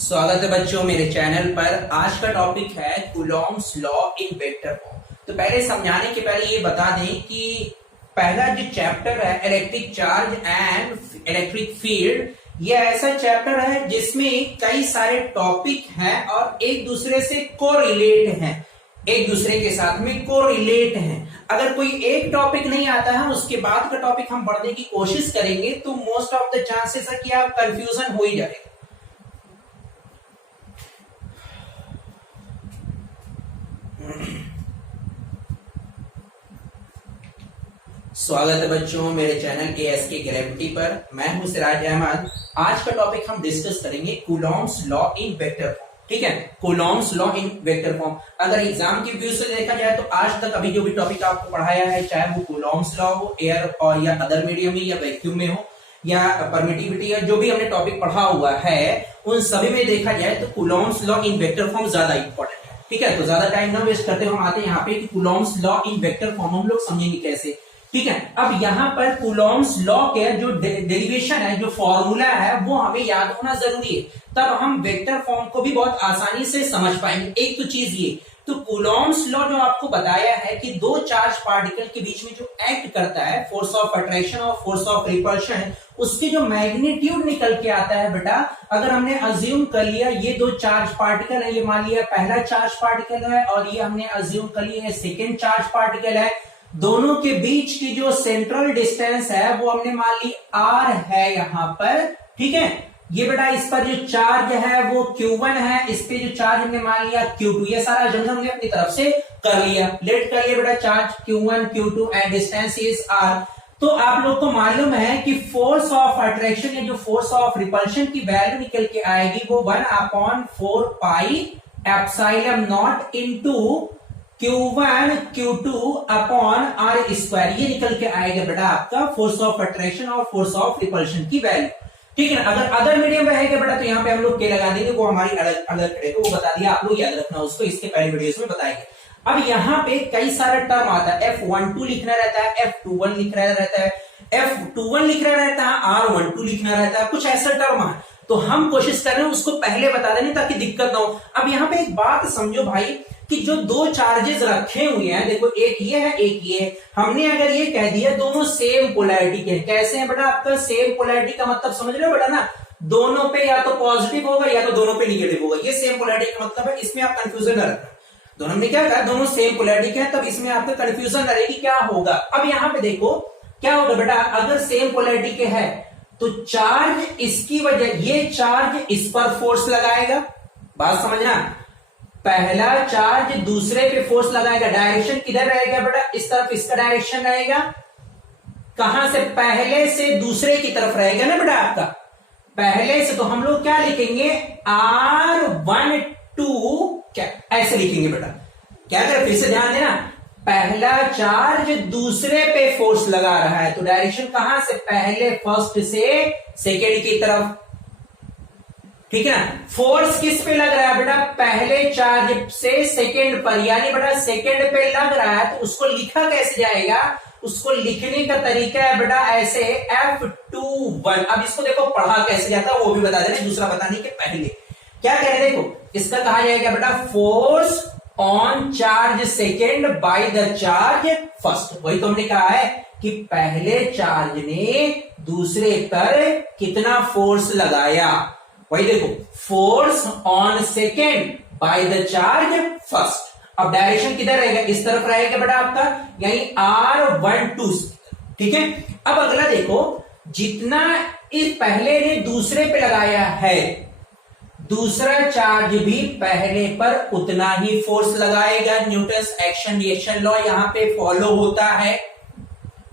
स्वागत है बच्चों मेरे चैनल पर। आज का टॉपिक है Coulomb's law in vector form. तो पहले समझाने के पहले ये बता दें कि पहला जो चैप्टर है electric charge and electric field, ये ऐसा चैप्टर है जिसमें कई सारे टॉपिक हैं और एक दूसरे से कोरिलेट हैं, एक दूसरे के साथ में कोरिलेट हैं। अगर कोई एक टॉपिक नहीं आता है उसके बाद का टॉपिक हम पढ़ने की कोशिश करेंगे तो मोस्ट ऑफ द चांसेस है कि आप कंफ्यूजन हो ही जाएगा। स्वागत है बच्चों मेरे चैनल के ग्रेविटी पर। मैं हूं सिराज अहमद। आज का टॉपिक हम डिस्कस करेंगे Coulomb's law in vector form. ठीक है, Coulomb's law in vector form. अगर एग्जाम के व्यू से देखा जाए तो आज तक अभी जो भी टॉपिक आपको पढ़ाया है, चाहे वो कूलॉम्स लॉ हो, एयर और या अदर मीडियम में या वैक्यूम में हो या परमिटिविटी, या जो भी हमने टॉपिक पढ़ा हुआ है उन सभी में देखा जाए तो Coulomb's law in vector form ज्यादा इंपॉर्टेंट है। ठीक है, तो ज्यादा टाइम ना वेस्ट करते हम आते हैं यहाँ पे कि Coulomb's law in vector form हम लोग समझेंगे कैसे। ठीक है, अब यहाँ पर कूलॉम्स लॉ के जो डेरिवेशन है, जो फॉर्मूला है, वो हमें याद होना जरूरी है, तब हम वेक्टर फॉर्म को भी बहुत आसानी से समझ पाएंगे। एक तो चीज ये, तो कूलॉम्स लॉ जो आपको बताया है कि दो चार्ज पार्टिकल के बीच में जो एक्ट करता है, फोर्स ऑफ अट्रैक्शन और फोर्स ऑफ रिपल्शन, उसके जो मैग्नीट्यूड निकल के आता है बेटा, अगर हमने अज्यूम कर लिया ये दो चार्ज पार्टिकल है, ये मान लिया पहला चार्ज पार्टिकल है और ये हमने अज्यूम कर लिया सेकेंड चार्ज पार्टिकल है, दोनों के बीच की जो सेंट्रल डिस्टेंस है वो हमने मान ली r है यहाँ पर। ठीक है, ये बेटा इस पर जो चार्ज है वो Q1 है, इस पे जो चार्ज हमने मान लिया Q2। ये सारा जंक्शन हमने अपनी तरफ से कर लिया, लेट कर लिया बेटा charge Q1 Q2 and distance is r। तो आप लोग को मालूम है कि फोर्स ऑफ अट्रैक्शन या जो फोर्स ऑफ रिपल्शन की वैल्यू निकल के आएगी वो 1/4 pi epsilon not into Q1 Q2 upon r square, ये निकल के आएगा बेटा आपका फोर्स ऑफ अट्रैक्शन और फोर्स ऑफ रिपल्शन की वैल्यू। ठीक है ना, अगर अदर मीडियम रहेगा बेटा तो यहाँ पे हम लोग के लगा देंगे, वो हमारी अलग अलग रहेगा, वो बता दिया, आप लोग याद रखना उसको, इसके पहले वीडियोस में बताएंगे। अब यहाँ पे कई सारा टर्म आता है, F12 लिखना रहता है, F21 लिखना रहता है, F21 लिखना रहता है, R12 लिखना रहता है, कुछ ऐसा टर्म है। तो हम कोशिश कर रहे हैं उसको पहले बता देने ताकि दिक्कत ना हो। अब यहाँ पे एक बात समझो भाई कि जो दो चार्जेस रखे हुए हैं, देखो एक ये है एक ये है, हमने अगर ये कह दिया दोनों सेम पोलैरिटी के, कैसे है बेटा आपका सेम पोलैरिटी का मतलब समझ रहे हो बेटा ना, दोनों पे या तो पॉजिटिव होगा या तो दोनों पे निगेटिव होगा, ये सेम पोलैरिटी का मतलब है। इसमें आप कंफ्यूजन न रखना, दोनों ने क्या कहा दोनों सेम पोलैरिटी के हैं, तब इसमें आपका कंफ्यूजन न रहेगी क्या होगा। अब यहाँ पे देखो क्या होगा बेटा, अगर सेम पोलैरिटी के है तो चार्ज इसकी वजह, ये चार्ज इस पर फोर्स लगाएगा, बात समझना, पहला चार्ज दूसरे पे फोर्स लगाएगा, डायरेक्शन किधर रहेगा बेटा, इस तरफ इसका डायरेक्शन रहेगा, कहां से, पहले से दूसरे की तरफ रहेगा ना बेटा आपका, पहले से, तो हम लोग क्या लिखेंगे R12 क्या ऐसे लिखेंगे बेटा, क्या करें फिर से ध्यान देना, पहला चार्ज दूसरे पे फोर्स लगा रहा है तो डायरेक्शन कहां से, पहले फर्स्ट से सेकेंड की तरफ। ठीक है ना, फोर्स किस पे लग रहा है बेटा, पहले चार्ज से सेकेंड पर, यानी बेटा सेकेंड पे लग रहा है तो उसको लिखा कैसे जाएगा, उसको लिखने का तरीका है बेटा ऐसे F21। अब इसको देखो पढ़ा कैसे जाता है वो भी बता देना, दूसरा बताने के पहले क्या कह रहे, देखो इसका कहा जाएगा बेटा force on charge second by the charge first. वही तो हमने कहा है कि पहले चार्ज ने दूसरे पर कितना फोर्स लगाया, वही देखो force on second by the charge first. अब डायरेक्शन किधर रहेगा, इस तरफ रहेगा बेटा आपका, यानी R12। ठीक है, अब अगला देखो, जितना इस पहले ने दूसरे पे लगाया है दूसरा चार्ज भी पहले पर उतना ही फोर्स लगाएगा। न्यूटन्स एक्शन रिएक्शन लॉ यहां पे फॉलो होता है,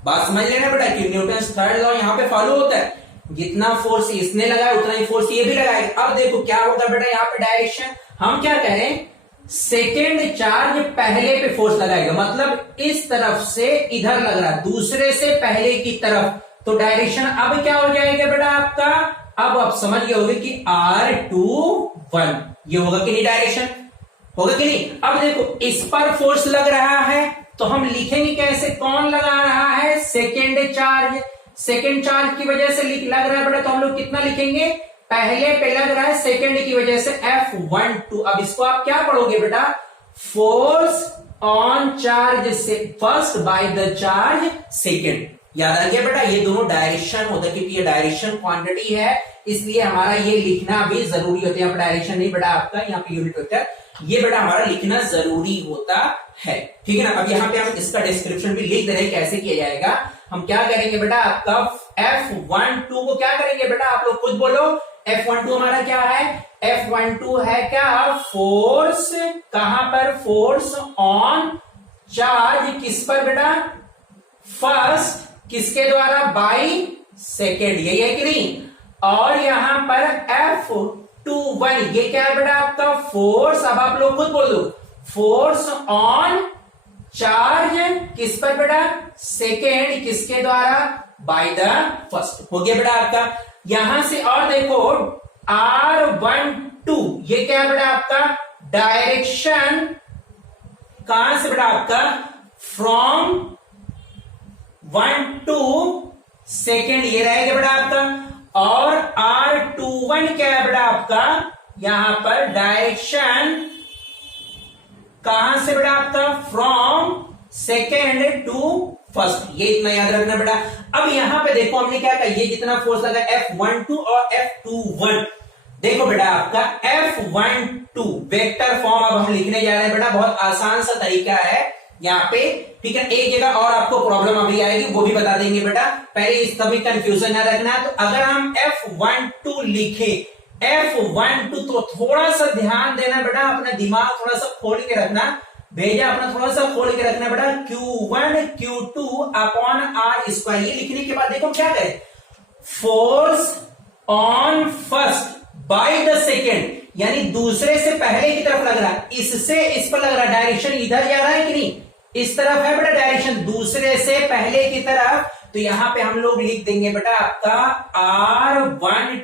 बात समझ लेना बेटा कि न्यूटन्स थर्ड लॉ यहां पे फॉलो होता है, जितना फोर्स इसने लगाया उतना ही फोर्स ये भी लगाएगा। अब देखो क्या होगा बेटा, यहाँ पे डायरेक्शन हम क्या करें, सेकेंड चार्ज पहले पे फोर्स लगाएगा, मतलब इस तरफ से इधर लग रहा है, दूसरे से पहले की तरफ, तो डायरेक्शन अब क्या हो जाएगा बेटा आपका, अब आप समझ गए होंगे कि R21 ये होगा कि नहीं, डायरेक्शन होगा कि नहीं। अब देखो इस पर फोर्स लग रहा है तो हम लिखेंगे कैसे, कौन लगा रहा है, सेकेंड चार्ज, सेकेंड चार्ज की वजह से लग रहा है बेटा, तो हम लोग कितना लिखेंगे पहले पे लग रहा है सेकंड की वजह से F12। अब इसको आप क्या पढ़ोगे बेटा, फोर्स ऑन चार्ज से first by the charge second. याद आ गया बेटा, ये दोनों डायरेक्शन होता है क्योंकि ये डायरेक्शन क्वांटिटी है, इसलिए हमारा ये लिखना भी जरूरी होता है। यहाँ पे डायरेक्शन नहीं बेटा आपका, यहाँ पे यूनिट वेक्टर, ये बेटा हमारा लिखना जरूरी होता है, ठीक है ना। अब यहाँ पे हम इसका डिस्क्रिप्शन भी लिख दे रहे हैं कैसे किया जाएगा। हम क्या करेंगे बेटा, आपका F12 को क्या करेंगे बेटा, आप लोग खुद बोलो। F12 हमारा क्या है, F12 है क्या, फोर्स, कहां पर, फोर्स ऑन चार्ज, किस पर बेटा, फर्स्ट, किसके द्वारा, बाई सेकेंड, यही है कि नहीं। और यहां पर F21 ये क्या है बेटा आपका, फोर्स, अब आप लोग खुद बोल दो, फोर्स ऑन चार्ज किस पर बेटा, सेकेंड, किसके द्वारा, बाय द फर्स्ट। हो गया बेटा आपका। यहां से और देखो R12 ये क्या है बेटा आपका, डायरेक्शन, कहां से बेटा आपका, फ्रॉम 1 to सेकेंड, ये रहेगा बेटा आपका। और R21 क्या है बेटा आपका, यहां पर डायरेक्शन, कहां से बेटा आपका, फ्रॉम सेकेंड टू फर्स्ट, ये इतना याद रखना बेटा। अब यहां पे देखो हमने क्या कहा, ये जितना फोर्स लगा F12 और F21, देखो बेटा आपका F12 वेक्टर फॉर्म अब हम लिखने जा रहे हैं बेटा, बहुत आसान सा तरीका है यहाँ पे, ठीक है। एक जगह और आपको प्रॉब्लम अभी आएगी, वो भी बता देंगे बेटा, पहले इस कभी कंफ्यूजन ना रखना है। तो अगर हम F12 लिखे, F12 तो थोड़ा सा ध्यान देना बेटा, अपना दिमाग थोड़ा सा खोल के रखना, भेजा अपना थोड़ा सा खोल के रखना बेटा। Q1 Q2 upon R square, ये लिखने के बाद देखो क्या करें, force on first by the second, यानी दूसरे से पहले की तरफ लग रहा है, इससे इस पर लग रहा है, डायरेक्शन इधर जा रहा है कि नहीं, इस तरफ है बेटा डायरेक्शन, दूसरे से पहले की तरफ। तो यहां पे हम लोग लिख देंगे बेटा आपका R21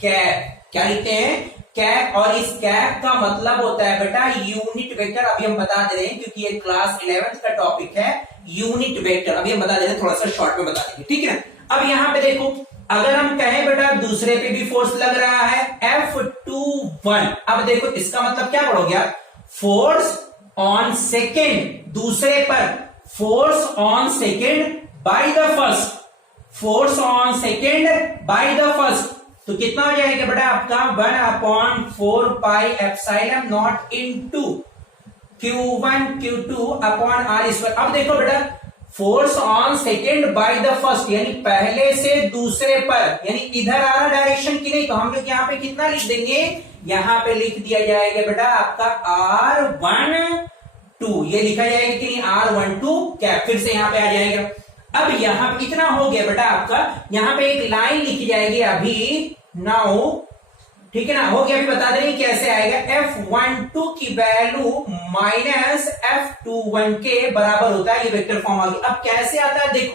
कैप, क्या लिखते हैं, कैप। और इस कैप का मतलब होता है बेटा यूनिट वेक्टर। अभी हम बता दे रहे हैं क्योंकि ये क्लास 11th का टॉपिक है, यूनिट वेक्टर अभी हम बता दे रहे हैं, थोड़ा सा शॉर्ट में बता देंगे, ठीक है ना। अब यहां पे देखो, अगर हम कहें बेटा दूसरे पे भी फोर्स लग रहा है F21, अब देखो इसका मतलब क्या पढ़ोगे आप, फोर्स ऑन सेकेंड, दूसरे पर, force on second by the first, force on second by the first. तो कितना हो जाएगा बेटा आपका 1/4 pi epsilon not into Q1 Q2 upon R square. अब देखो बेटा force on second by the first, यानी पहले से दूसरे पर, यानी इधर आ रहा डायरेक्शन की नहीं, तो हम लोग यहाँ पे कितना लिख देंगे, यहां पे लिख दिया जाएगा बेटा आपका R12, ये लिखा जाएगा कि नहीं, R12 कैप, फिर से यहां पे आ जाएगा। अब यहां पे कितना हो गया बेटा आपका, यहां पे एक लाइन लिखी जाएगी अभी, नाउ, ठीक है ना, हो गया। अभी बता दें कैसे आएगा, F12 की वैल्यू माइनस F21 के बराबर होता है, ये वेक्टर फॉर्म आ गया। अब कैसे आता है देखो,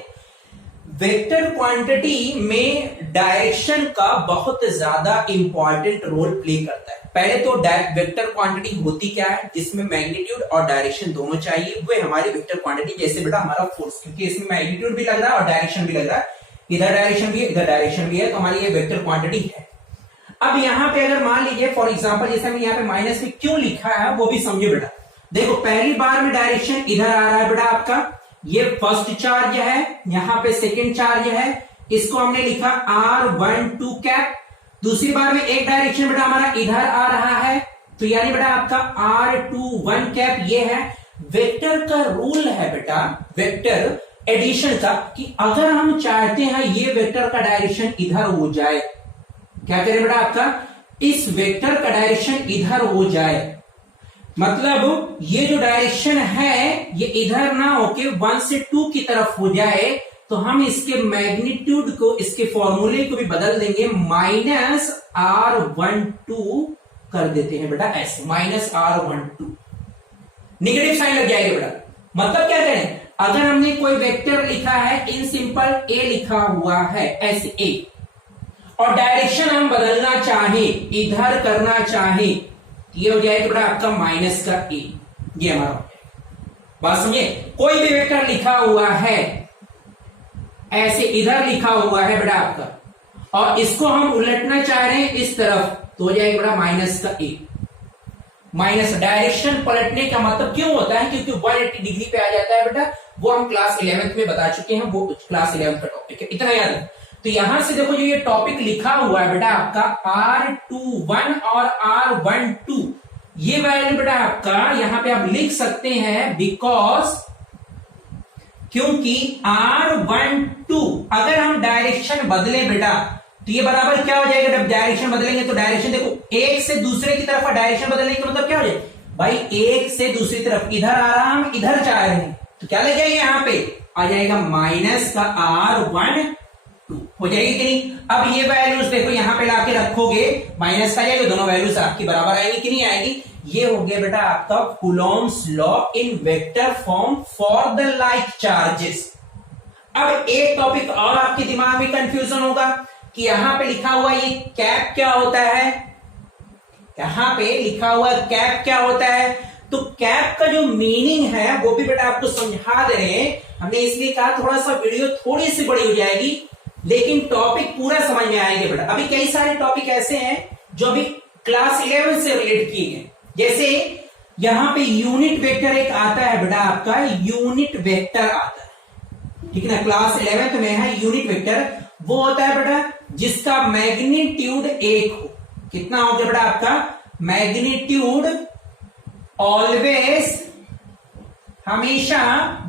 वेक्टर क्वांटिटी में डायरेक्शन का बहुत ज्यादा इंपॉर्टेंट रोल प्ले करता है। पहले तो वेक्टर क्वांटिटी होती क्या है, जिसमें मैग्नीट्यूड और डायरेक्शन दोनों चाहिए, वो हमारी वेक्टर क्वांटिटी। जैसे बेटा हमारा फोर्स, क्योंकि इसमें मैग्नीट्यूड भी लग रहा है और डायरेक्शन भी लग रहा है, इधर डायरेक्शन भी है इधर डायरेक्शन भी है, तो हमारी ये वेक्टर क्वांटिटी है। अब यहां पे अगर मान लीजिए फॉर एग्जांपल, जैसे मैं यहाँ पे माइनस में क्यों लिखा है वो भी समझे बेटा। देखो पहली बार में डायरेक्शन इधर आ रहा है बेटा आपका, ये फर्स्ट चार्ज है, यहां पे सेकेंड चार्ज है, इसको हमने लिखा R12 कैप। दूसरी बार में एक डायरेक्शन बेटा हमारा इधर आ रहा है, तो यानी बेटा आपका R21 कैप, ये है। वेक्टर का रूल है बेटा, वेक्टर एडिशन का, कि अगर हम चाहते हैं ये वेक्टर का डायरेक्शन इधर हो जाए, क्या करें बेटा आपका, इस वेक्टर का डायरेक्शन इधर हो जाए, मतलब ये जो डायरेक्शन है ये इधर ना होके 1 से 2 की तरफ हो जाए, तो हम इसके मैग्नीट्यूड को, इसके फॉर्मूले को भी बदल देंगे, माइनस R12 कर देते हैं बेटा, ऐसे माइनस R12, निगेटिव साइन लग जाएगा बेटा। मतलब क्या करें, अगर हमने कोई वेक्टर लिखा है, इन सिंपल A लिखा हुआ है, ऐसे A, और डायरेक्शन हम बदलना चाहें, इधर करना चाहें, ये हो जाएगा बेटा आपका माइनस का A, ये हमारा बात समझे। कोई भी वेक्टर लिखा हुआ है, ऐसे इधर लिखा हुआ है बेटा आपका, और इसको हम उलटना चाह रहे हैं इस तरफ, तो हो जाएगा बेटा माइनस का ए। माइनस डायरेक्शन पलटने का मतलब क्यों होता है, क्योंकि 180 डिग्री पे आ जाता है बेटा, वो हम क्लास 11th में बता चुके हैं, वो क्लास 11th का टॉपिक है, इतना याद है। तो यहां से देखो जो ये टॉपिक लिखा हुआ है बेटा आपका R21 और R12, ये वैल्यू बेटा आपका यहां पे आप लिख सकते हैं बिकॉज, क्योंकि R12 अगर हम डायरेक्शन बदले बेटा तो ये बराबर क्या हो जाएगा, जब डायरेक्शन बदलेंगे तो डायरेक्शन देखो एक से दूसरे की तरफ डायरेक्शन बदलने का मतलब क्या हो जाएगा भाई, एक से दूसरी तरफ, इधर आ रहा हम इधर जा रहे हैं, तो क्या लग जाएगा यहां पे आ जाएगा माइनस का R12 हो जाएगी कि नहीं। अब ये वैल्यूज देखो यहां पे लाके रखोगे, माइनस का जाएगा, दोनों वैल्यूज आपकी बराबर आएंगी कि नहीं आएगी। ये हो गया बेटा आपका Coulomb's law in vector form for the like charges. अब एक टॉपिक और आपके दिमाग में कंफ्यूजन होगा कि यहां पे लिखा हुआ ये कैप क्या होता है, यहां पे लिखा हुआ कैप क्या होता है, तो कैप का जो मीनिंग है वो भी बेटा आपको समझा दे रहे हैं। हमने इसलिए कहा थोड़ा सा वीडियो थोड़ी सी बड़ी हो जाएगी, लेकिन टॉपिक पूरा समझ में आएंगे बेटा। अभी कई सारे टॉपिक ऐसे हैं जो अभी क्लास 11 से रिलेट किए गए, जैसे यहां पे यूनिट वेक्टर एक आता है बेटा आपका, यूनिट वेक्टर आता है, ठीक है ना, क्लास 11th में है यूनिट वेक्टर। वो होता है बेटा जिसका मैग्नीट्यूड 1 हो। कितना हो गया बेटा आपका, मैग्नीट्यूड ऑलवेज हमेशा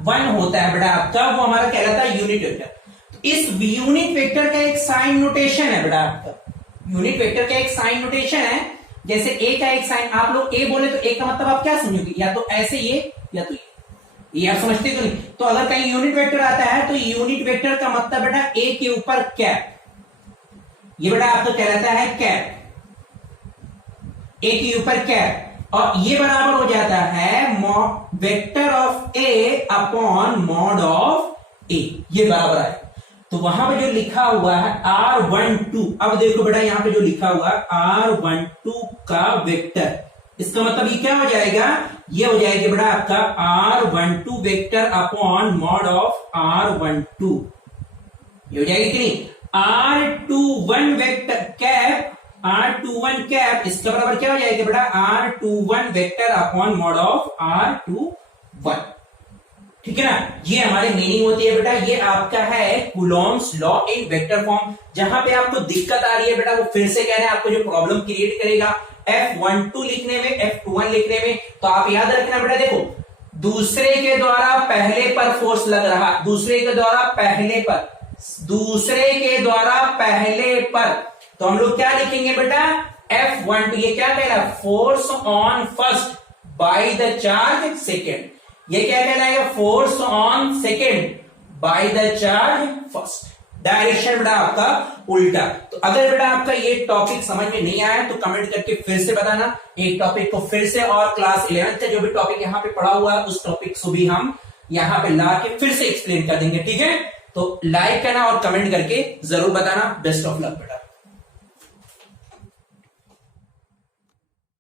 1 होता है बेटा आपका, वो हमारा कहलाता है यूनिट वेक्टर। इस यूनिट वेक्टर का एक साइन नोटेशन है बेटा आपका, यूनिट वेक्टर का एक साइन नोटेशन है, जैसे ए का एक साइन, आप लोग ए बोले तो ए का मतलब आप क्या समझोगे, या तो ऐसे ये या तो ये आप समझते तो नहीं। तो अगर कहीं यूनिट वेक्टर आता है तो यूनिट वेक्टर का मतलब बेटा ए के ऊपर कैप, ये बेटा आपका कहलाता है कैप, ए के ऊपर कैप, और ये बराबर हो जाता है vector of a upon mod of a, ये बराबर है। तो वहां पे जो लिखा हुआ है R12, अब देखो बेटा यहां पे जो लिखा हुआ है R12 का वेक्टर, इसका मतलब ये क्या हो जाएगा, ये हो जाएगा बेटा आपका R12 vector upon mod of R12, ये हो जाएगी कि नहीं। R21 vector cap, R21 cap, इसका बराबर क्या हो जाएगा बेटा R21 vector upon mod of R21, ठीक है ना। ये हमारे मीनिंग होती है बेटा, ये आपका है Coulomb's law in vector form. जहां पे आपको दिक्कत आ रही है बेटा वो फिर से कहना है, आपको जो प्रॉब्लम क्रिएट करेगा F12 लिखने में, F21 लिखने में, तो आप याद रखना बेटा, देखो दूसरे के द्वारा पहले पर फोर्स लग रहा, दूसरे के द्वारा पहले पर, दूसरे के द्वारा पहले पर, तो हम लोग क्या लिखेंगे बेटा F12, ये क्या कह रहा है, force on first by the charge second, ये क्या कहलाएगा, force on second by the charge first, direction बेटा आपका उल्टा। तो अगर बेटा आपका ये टॉपिक समझ में नहीं आया तो कमेंट करके फिर से बताना, एक टॉपिक को फिर से, और क्लास 11th का जो भी टॉपिक यहाँ पे पढ़ा हुआ है उस टॉपिक को भी हम यहाँ पे ला के फिर से एक्सप्लेन कर देंगे, ठीक है। तो लाइक करना और कमेंट करके जरूर बताना। बेस्ट ऑफ लक बेटा।